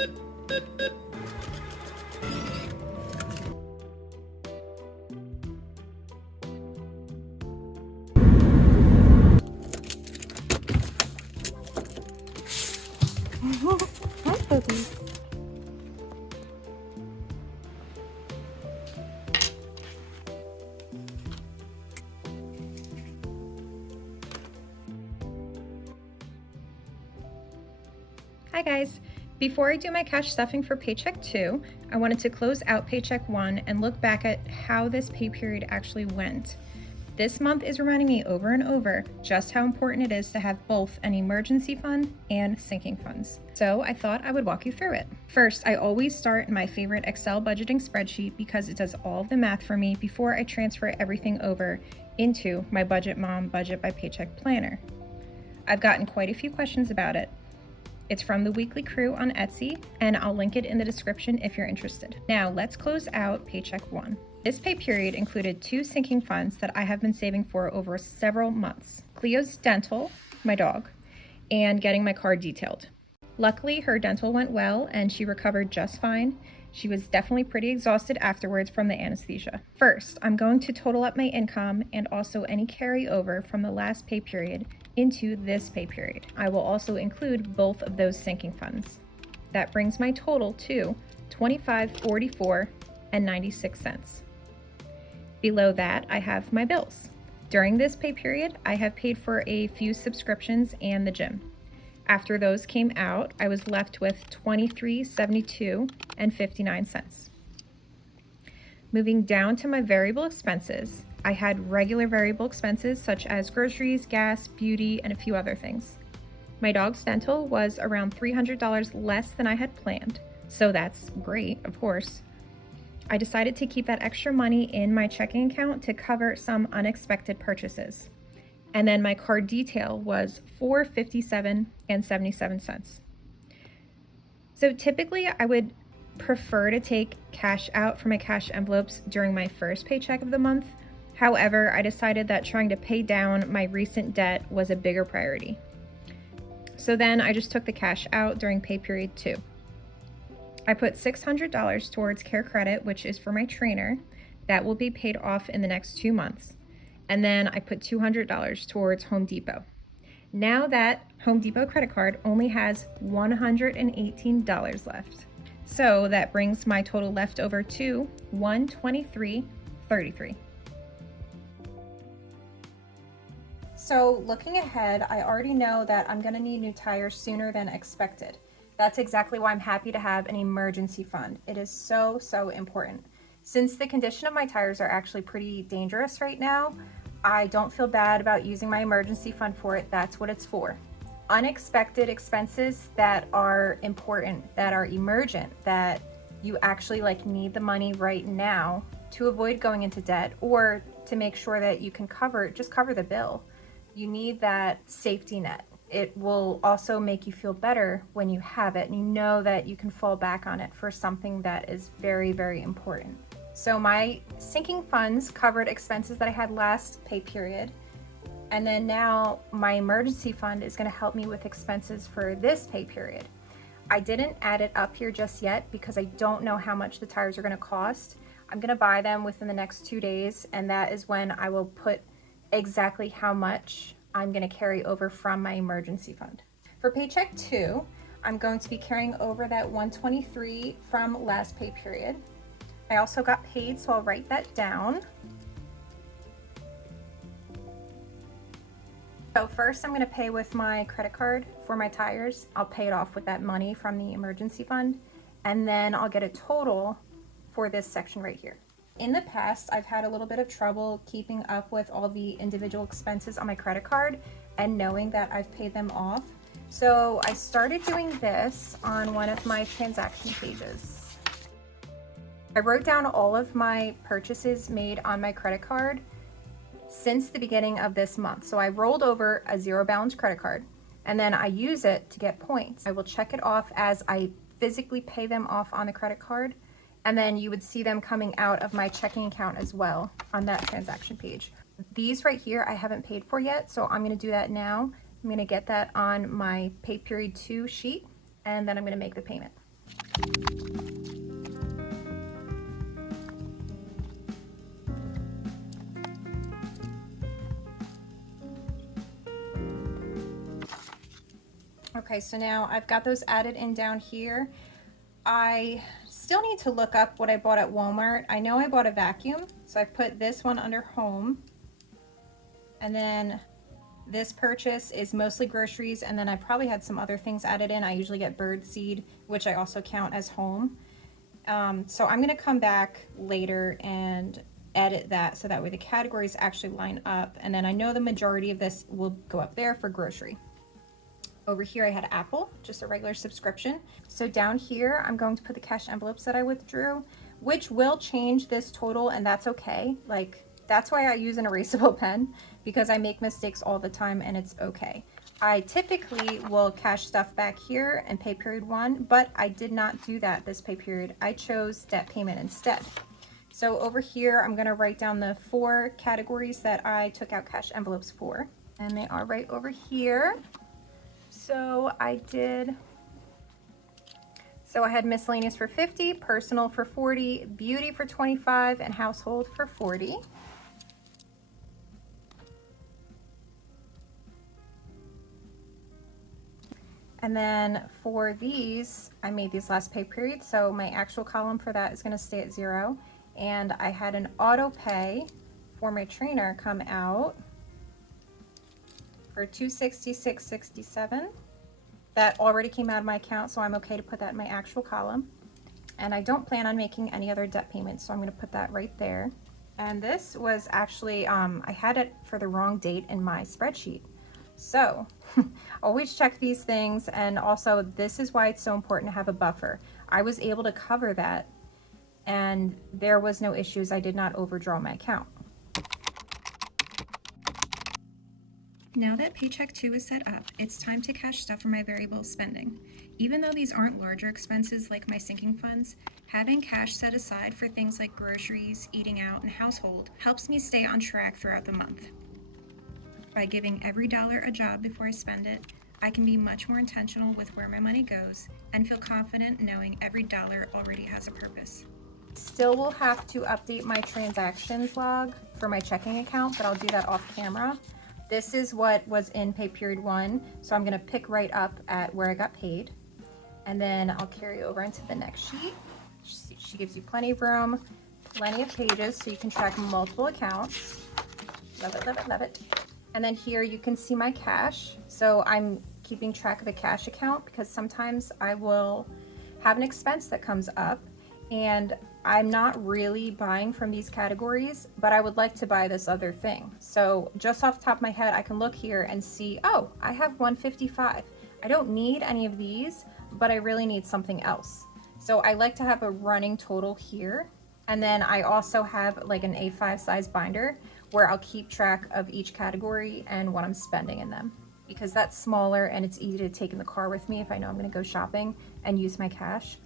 Hi, Bubby. Hi guys. Before I do my cash stuffing for Paycheck 2, I wanted to close out Paycheck 1 and look back at how this pay period actually went. This month is reminding me over and over just how important it is to have both an emergency fund and sinking funds. So I thought I would walk you through it. First, I always start in my favorite Excel budgeting spreadsheet because it does all of the math for me before I transfer everything over into my Budget Mom Budget by Paycheck planner. I've gotten quite a few questions about it. It's from the Weekly Crew on Etsy, and I'll link it in the description if you're interested. Now let's close out Paycheck 1. This pay period included 2 sinking funds that I have been saving for over several months. Cleo's dental, my dog, and getting my car detailed. Luckily, her dental went well and she recovered just fine. She was definitely pretty exhausted afterwards from the anesthesia. First, I'm going to total up my income and also any carryover from the last pay period into this pay period. I will also include both of those sinking funds. That brings my total to $25.44.96. Below that, I have my bills. During this pay period, I have paid for a few subscriptions and the gym. After those came out, I was left with $23.72.59. Moving down to my variable expenses, I had regular variable expenses such as groceries, gas, beauty, and a few other things. My dog's dental was around $300 less than I had planned, so that's great, of course. I decided to keep that extra money in my checking account to cover some unexpected purchases. And then my car detail was $457.77. So typically I would prefer to take cash out from my cash envelopes during my first paycheck of the month. However, I decided that trying to pay down my recent debt was a bigger priority. So then I just took the cash out during pay period 2. I put $600 towards Care Credit, which is for my trainer. That will be paid off in the next 2 months. And then I put $200 towards Home Depot. Now that Home Depot credit card only has $118 left. So that brings my total left over to $123.33. So looking ahead, I already know that I'm gonna need new tires sooner than expected. That's exactly why I'm happy to have an emergency fund. It is so important. Since the condition of my tires are actually pretty dangerous right now, I don't feel bad about using my emergency fund for it. That's what it's for. Unexpected expenses that are important, that are emergent, that you actually need the money right now to avoid going into debt or to make sure that you can just cover the bill. You need that safety net. It will also make you feel better when you have it and you know that you can fall back on it for something that is very important. So my sinking funds covered expenses that I had last pay period. And then now my emergency fund is going to help me with expenses for this pay period. I didn't add it up here just yet because I don't know how much the tires are going to cost. I'm going to buy them within the next 2 days, and that is when I will put exactly how much I'm going to carry over from my emergency fund. For Paycheck 2, I'm going to be carrying over that $123 from last pay period. I also got paid, so I'll write that down. So first I'm going to pay with my credit card for my tires. I'll pay it off with that money from the emergency fund, and then I'll get a total for this section right here. In the past, I've had a little bit of trouble keeping up with all the individual expenses on my credit card and knowing that I've paid them off. So I started doing this on one of my transaction pages. I wrote down all of my purchases made on my credit card since the beginning of this month. So I rolled over a 0 balance credit card and then I use it to get points. I will check it off as I physically pay them off on the credit card. And then you would see them coming out of my checking account as well on that transaction page. These right here I haven't paid for yet, so I'm going to do that now. I'm going to get that on my pay period 2 sheet, and then I'm going to make the payment. Okay, so now I've got those added in down here. I still need to look up what I bought at Walmart. I know I bought a vacuum, so I put this one under home. And then this purchase is mostly groceries, and then I probably had some other things added in. I usually get bird seed, which I also count as home. So I'm gonna come back later and edit that so that way the categories actually line up. And then I know the majority of this will go up there for grocery. Over here I had Apple, just a regular subscription. So down here, I'm going to put the cash envelopes that I withdrew, which will change this total, and that's okay. Like, that's why I use an erasable pen, because I make mistakes all the time and it's okay. I typically will cash stuff back here and pay period one, but I did not do that this pay period. I chose debt payment instead. So over here, I'm gonna write down the 4 categories that I took out cash envelopes for, and they are right over here. So I had miscellaneous for 50, personal for 40, beauty for 25, and household for 40. And then for these, I made these last pay period, so my actual column for that is going to stay at 0. And I had an auto pay for my trainer come out for $266.67. That already came out of my account, so I'm okay to put that in my actual column. And I don't plan on making any other debt payments, so I'm going to put that right there. And this was actually, I had it for the wrong date in my spreadsheet. So always check these things. And also, this is why it's so important to have a buffer. I was able to cover that, and there was no issues. I did not overdraw my account. Now that Paycheck 2 is set up, it's time to cash stuff for my variable spending. Even though these aren't larger expenses like my sinking funds, having cash set aside for things like groceries, eating out, and household helps me stay on track throughout the month. By giving every dollar a job before I spend it, I can be much more intentional with where my money goes and feel confident knowing every dollar already has a purpose. Still will have to update my transactions log for my checking account, but I'll do that off camera. This is what was in pay period 1, so I'm going to pick right up at where I got paid, and then I'll carry over into the next sheet. She gives you plenty of room, plenty of pages, so you can track multiple accounts. Love it, love it, love it. And then here you can see my cash. So I'm keeping track of the cash account because sometimes I will have an expense that comes up and I'm not really buying from these categories, but I would like to buy this other thing. So just off the top of my head, I can look here and see, oh, I have 155. I don't need any of these, but I really need something else. So I like to have a running total here. And then I also have like an A5 size binder where I'll keep track of each category and what I'm spending in them, because that's smaller and it's easy to take in the car with me if I know I'm gonna go shopping and use my cash.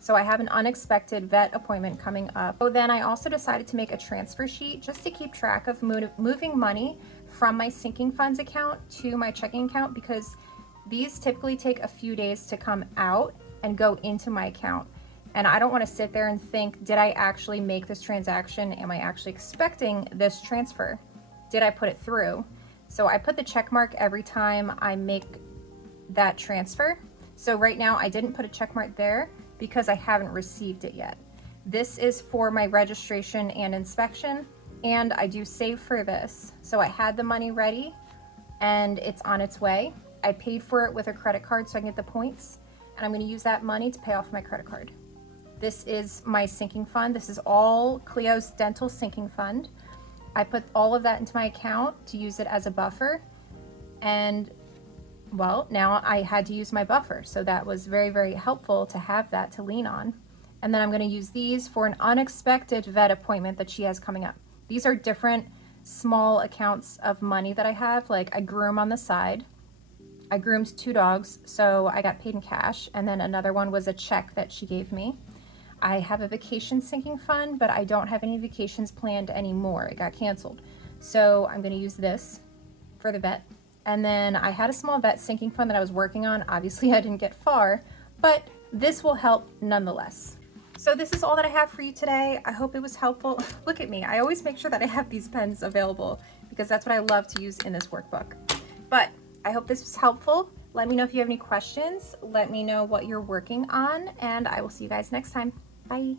So I have an unexpected vet appointment coming up. So then I also decided to make a transfer sheet just to keep track of moving money from my sinking funds account to my checking account, because these typically take a few days to come out and go into my account. And I don't want to sit there and think, did I actually make this transaction? Am I actually expecting this transfer? Did I put it through? So I put the check mark every time I make that transfer. So right now I didn't put a check mark there because I haven't received it yet. This is for my registration and inspection, and I do save for this. So I had the money ready and it's on its way. I paid for it with a credit card so I can get the points, and I'm going to use that money to pay off my credit card. This is my sinking fund. This is all Cleo's dental sinking fund. I put all of that into my account to use it as a buffer. And well, now I had to use my buffer. So that was very, very helpful to have that to lean on. And then I'm going to use these for an unexpected vet appointment that she has coming up. These are different small accounts of money that I have. Like I groom on the side. I groomed 2 dogs, so I got paid in cash. And then another one was a check that she gave me. I have a vacation sinking fund, but I don't have any vacations planned anymore. It got canceled. So I'm going to use this for the vet. And then I had a small vet sinking fund that I was working on. Obviously, I didn't get far, but this will help nonetheless. So this is all that I have for you today. I hope it was helpful. Look at me. I always make sure that I have these pens available because that's what I love to use in this workbook. But I hope this was helpful. Let me know if you have any questions. Let me know what you're working on, and I will see you guys next time. Bye.